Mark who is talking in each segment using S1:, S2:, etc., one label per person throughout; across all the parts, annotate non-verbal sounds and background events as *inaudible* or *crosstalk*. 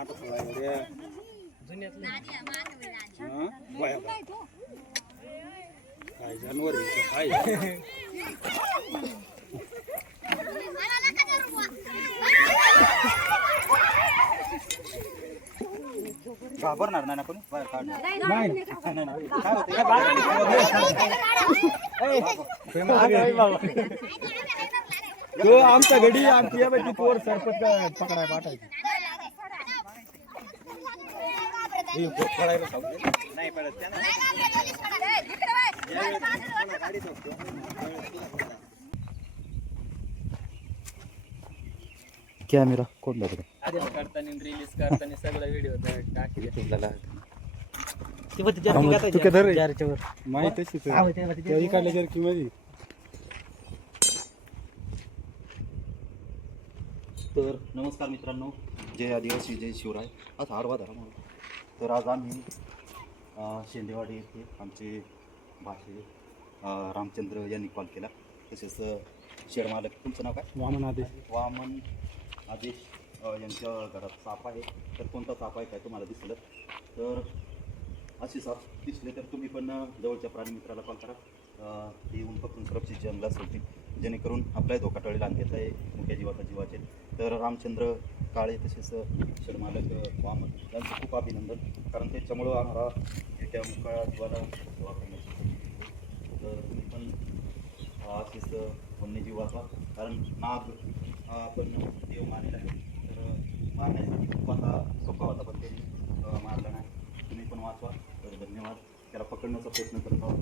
S1: आता थोडा एवढ्या हा? बाया बाया. काय जानवर आहे इथं, काय घाबरणार नाही ना कोणी बाहेर काढणार नाही नाही, काय होतं
S2: तो आमच्या घडी आमची या बाई पोर सरपत पकडाय पाठायची
S1: नाही असतो.
S3: कॅमेरा
S2: आधी करताना रिलीज़ करताना सगळा व्हिडिओ टाकले
S3: तू?
S1: माहित. त्या इकडल्या जर्की मध्ये
S3: तर नमस्कार मित्रांनो जय आदिवासी जय शिवराय आज हारवा धरा म्हणून तर आज आम्ही शेंदेवाडी येथे आमचे भाषे रामचंद्र यांनी कॉल केला. तसेच अं, शेडमालक तुमचं नाव काय?
S1: वामन आदेश.
S3: वामन आदेश यांच्या घरात साप आहे. तर कोणता साप आहे काय तुम्हाला दिसलं? तर अशी साप दिसले तर तुम्ही पण जवळच्या जवळच्या प्राणीमित्राला कॉल करा. ते येऊन पकडून सुरक्षित जंगलात सोडतील. जेणेकरून आपलाही धोका टळेल आणि त्याचाही मोठ्या जीवाचा जीव वाचेल. तर रामचंद्र काळे तसेच अ, शेडमालक वामन यांचं खूप अभिनंदन. कारण त्याच्यामुळं आम्हाला त्या मुका जीवाला तर तुम्ही पण असेच वन्यजीव वाचवा. कारण नाग आपण देव मारलेला आहे. तर मारण्यासाठी खूप आता सोपा होता पण त्यांनी मारला नाही. तुम्ही पण वाचवा. तर धन्यवाद. त्याला पकडण्याचा प्रयत्न करत आहोत.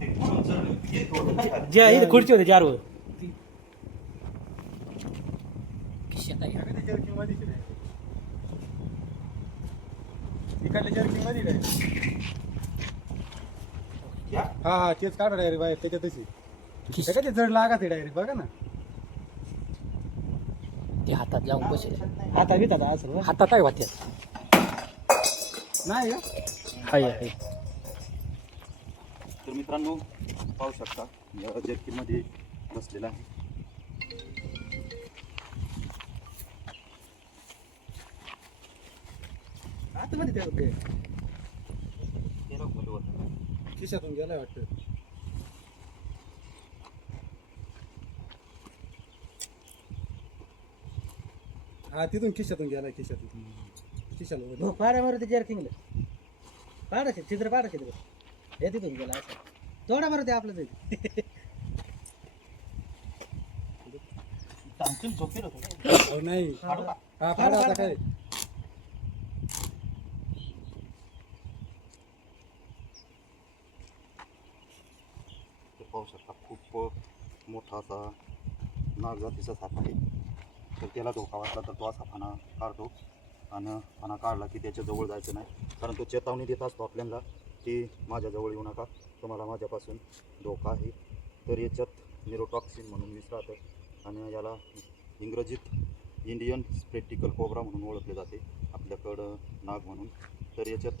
S3: ते?
S2: जे इथे खुर्ची होती
S1: काय
S3: या?
S1: हा हा तेच काढा डायरेक्ट बाहेर त्याच्यात तशी. ते काय ते जड लागत आहे डायरेक्ट बघा ना.
S2: ते हातात जाऊन बसेल. हातात बितात असं हातात आहे वाटत
S1: नाही?
S2: हाय हाय.
S3: तर मित्रांनो पाहू शकता या जर्कीमध्ये बसलेला आहे.
S1: आतमध्ये त्या ते
S3: ते राव मुलं होतं.
S1: खिशातून गेलाय वाटतं. हा तिथून खिशातून गेलाय खिशातून. खिशाला वर.
S2: पाड्यावर ते जर्किंगला पाडायचे चित्र पाडायचे तिकडे हे तिथून गेला असं ते आपलं ते
S3: झोपेल होतं
S1: नाही हा फाडा आता काय
S3: ते पाहू शकता खूप मोठा असा नाग जातीचा साप आहे तर त्याला धोका वाटला तर तो असा फाना काढतो आणि फाना काढला की त्याच्याजवळ जायचं नाही. कारण तो चेतावणी देत असतो आपल्याला की माझ्याजवळ येऊ नका. तुम्हाला माझ्यापासून धोका आहे. तर याच्यात निरोटॉक्सिन म्हणून विष राहतं. आणि याला इंग्रजीत इंडियन स्प्रेटिकल कोबरा म्हणून ओळखले जाते. आपल्याकडं नाग म्हणून. तर याच्यात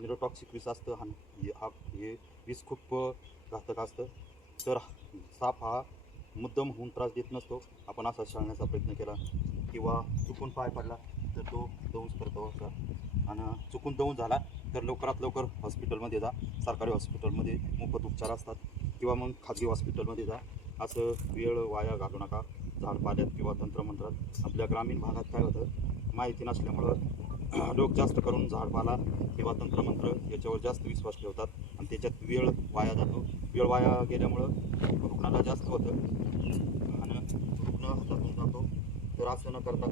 S3: निरोटॉक्सिक विष असतं हा हे- हा हे विष खूप घातक असतं. तर साप हा मुद्दम होऊन त्रास देत नसतो. आपण असा शाळण्याचा प्रयत्न केला किंवा चुकून पाय पडला. तर तो दंश करतो असा आणि चुकून दंश झाला तर लवकरात लवकर हॉस्पिटलमध्ये जा. सरकारी हॉस्पिटलमध्ये मोफत उपचार असतात. किंवा मग खाजगी हॉस्पिटलमध्ये जा. असं वेळ वाया घालू नका. झाडपाल्यात किंवा तंत्रमंत्रात. आपल्या ग्रामीण भागात काय होतं? माहिती नसल्यामुळं *clears throat* लोक जास्त करून झाडपाला किंवा तंत्रमंत्र याच्यावर जास्त विश्वास ठेवतात. आणि त्याच्यात वेळ वाया जातो. वेळ वाया गेल्यामुळं रुग्णाला जास्त होतं. आणि रुग्ण हातातून जातो. तर असं न करता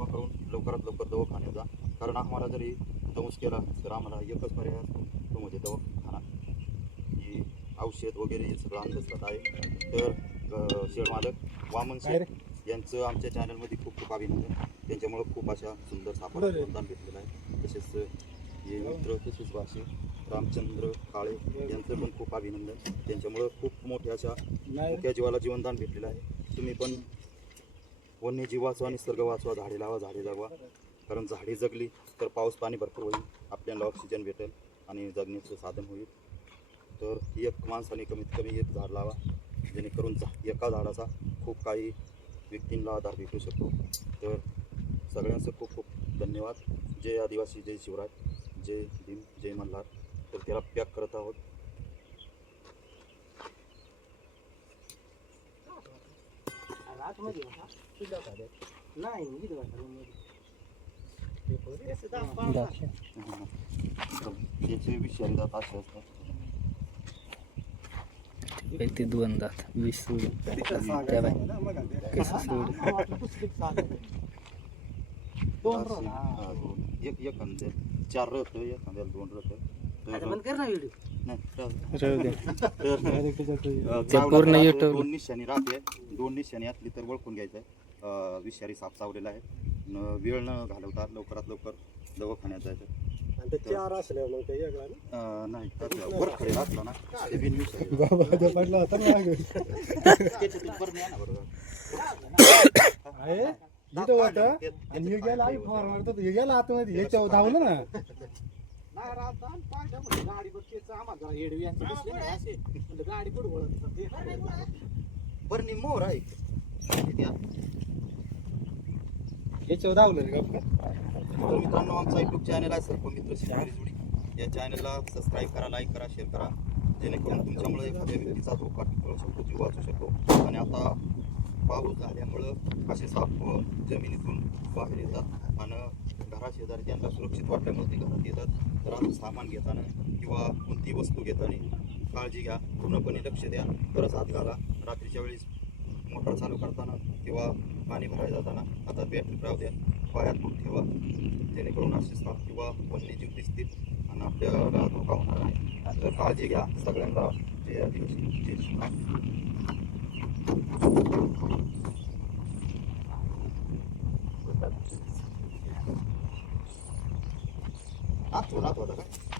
S3: कृपा करून लवकरात लवकर दवाखान्यात जा. कारण आम्हाला जरी दंश केला तर आम्हाला एकच पर्याय असतो तो म्हणजे दवाखाना. ही औषध वगैरे हे सगळं अंधश्रद्धा आहे. तर अं, शेडमालक वामन
S1: काय रे?
S3: शेठ यांचं आमच्या चॅनलमध्ये खूप खूप अभिनंदन. त्यांच्यामुळं खूप अशा सुंदर सापडा. योगदान भेटलेलं आहे. तसेच हे मित्र तसेच भाषे रामचंद्र काळे यांचं पण खूप अभिनंदन. त्यांच्यामुळं खूप मोठ्या अशा मुख्या जीवाला जीवनदान भेटलेलं आहे. तुम्ही पण वन्यजीव वाचवा निसर्ग वाचवा झाडे लावा झाडे जगवा. कारण झाडे जगली तर पाऊस पाणी भरपूर होईल. आपल्याला ऑक्सिजन भेटेल आणि जगण्याचं साधन होईल. तर एक माणसाने कमीत कमी एक झाड लावा. जेणेकरून झा एका झाडाचा खूप काही व्यक्तींना आधार भेटू शकतो. तर सगळ्यांचं खूप खूप धन्यवाद. जय आदिवासी जय शिवराज जय भीम जय मल्हार. तर त्याला पॅक करत आहोत.
S2: आतमध्ये
S4: ते दोन दात वीस
S3: एक चार रथ एखाद्याला दोन रथ
S2: आता
S3: नाही
S4: पूर्ण
S3: दोन निशाणी राहते. दोन निशाणी असली तर ओळखून घ्यायचं आहे विषारी साप चावलेला आहे. न वेळ न घालवता लवकरात लवकर दवाखान्यात जायचं.
S1: आणि ते चार असले मग ते वेगळा ना?
S3: अं, नाही तर वर ना. ते बिन विषारी
S1: बाबा ते पडला होता ना मागे.
S3: त्याच्यातून बरं नाही ना बरोबर
S1: आहे जिथं होतं आणि हे गेला आम्ही फवार मारतो हे गेला आतमध्ये हे धावलं ना.
S2: नाही. राहता आणि पाहिजे म्हणलं. गाडीवर केस आम्हाला जरा हेडवी यांचं दिसले नाही असे म्हणलं गाडी कुठं वळत होती?
S3: बरं नि मोर आहे. किती?
S1: हे याच्यावर धावलं रे गप्पा.
S3: तर मित्रांनो आमचा युट्यूब चॅनल आहे सर्प मित्र शिकारी जोडी या चॅनलला सबस्क्राईब करा लाईक करा शेअर करा. जेणेकरून तुमच्यामुळे एखाद्या व्यक्तीचा धोका टिकवू शकतो जीव वाचू शकतो. आणि आता पाऊस झाल्यामुळं असे साप जमिनीतून बाहेर येतात आणि घराशेजारी त्यांना सुरक्षित वाटल्यामुळे ते घरात येतात. तर असं सामान घेताना किंवा कोणती वस्तू घेताना काळजी घ्या. पूर्णपणे लक्ष द्या. तरच हात घाला रात्रीच्या वेळेस मोटर चालू करताना किंवा पाणी भरायला जाताना आता बॅटरी राहू द्या. पायात बोट ठेवा. जेणेकरून असे साप किंवा वन्यजीव दिसतील आणि आपल्याला धोका होणार नाही. तर काळजी घ्या सगळ्यांना. जय आदिवासी. जय शिवराय आत होता का
S2: आणि खुर्ची वाचावी. जाऊ दे तुला. तुला दे काय घेतो? तुला दे काय घेतो?
S1: ते आधी
S2: मला
S1: जरा एकदा ते
S2: माझं
S1: जमिनीवर
S2: खुर्ची
S1: बाजूला
S2: पण निघताना खुर्ची वाढव. हो, मध्ये बरं गेली. बा, आता. त्याला म्हणा, हाडू नका आता.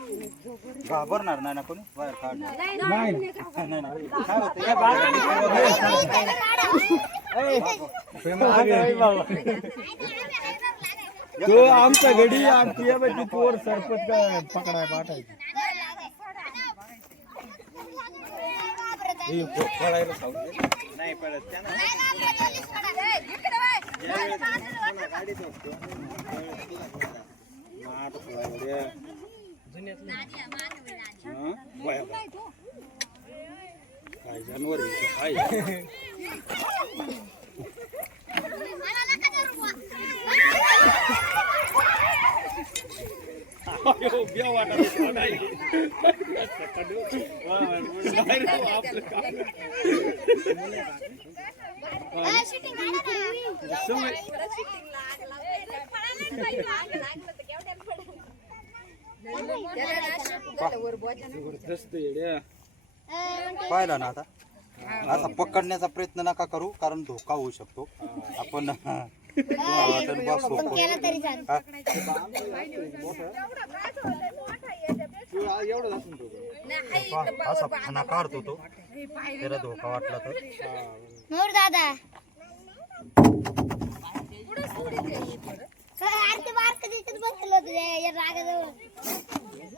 S3: घाबरणार नाही ना कोणी बाहेर काढणार
S1: नाही
S3: नाही नाही काय होतं या
S1: तो आमचा गडी आमची बाई तोर सरपत काय पकडाय पाठायची काय जानवर आहे जबरदस्त येड्या
S3: पाहिला ना आता? असा पकडण्याचा प्रयत्न नका करू कारण धोका होऊ शकतो. आपण? *laughs* असा खाना काढतो तो. त्याला धोका वाटला तर.
S5: मोर दादा. आरती बारक दिसत बसलो तुझ्या या रागाजवळ.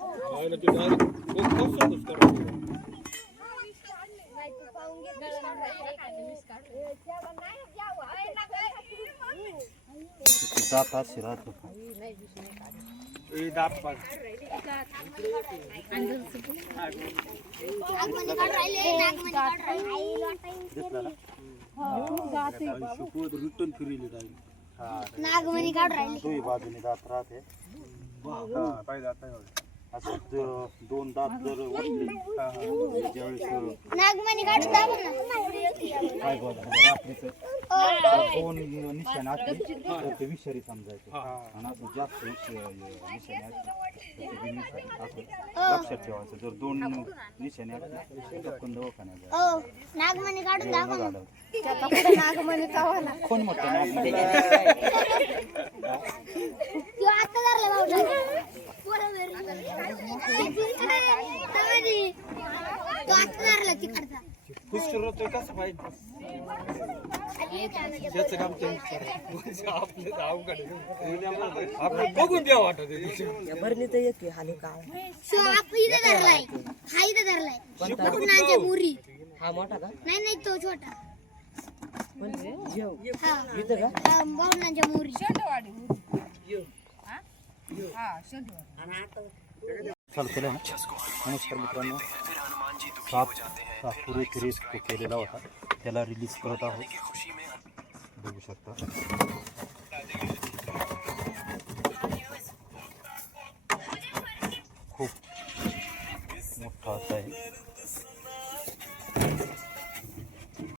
S3: असे राहतो.
S5: काढ राहिले नागमणी काढ राहिले.
S3: दिसलं ना
S5: नागमणी काढ राहिले
S3: दोही बाजूने दात राहते असं द- दोन दात जर वसले ज्यावेळेस
S5: नागमणी काढून दाखव ना.
S3: काय बोला रात्रीचं तर दोन निशाणे असले तर ते विषारी समजायचे. आणि असं जास्त विष- निशाणे असले तर ते बिनविषारी. असं लक्षात ठेवायचं जर दोन निशाणे असले तर आपण दवाखान्यात जायचं.
S5: हो. नागमणी काढून दाखव
S3: न
S5: ना?
S3: कोण म्हटलं नागमणी?
S5: तू आता धरला भाऊ तू आता धरला तिकडचा.
S1: पुष्कळ कसं पाहिजे? त्याचं काम करावं. आपलं अवघड. आपण बघून द्या वाटत
S5: सो आपण इथं धरलाय. हा इथं धरलाय. पूर्णांच्या मुरी.
S2: हा मोठा का?
S5: नाही नाही तो छोटा.
S2: म्हणजे
S5: हा हा, बहुरणांच्या
S3: चालू केलं ना नमस्कार मित्रांनो साप सातपुरी सिरीज तो केलेला होता त्याला रिलीज़ करता आहोत बघू शकता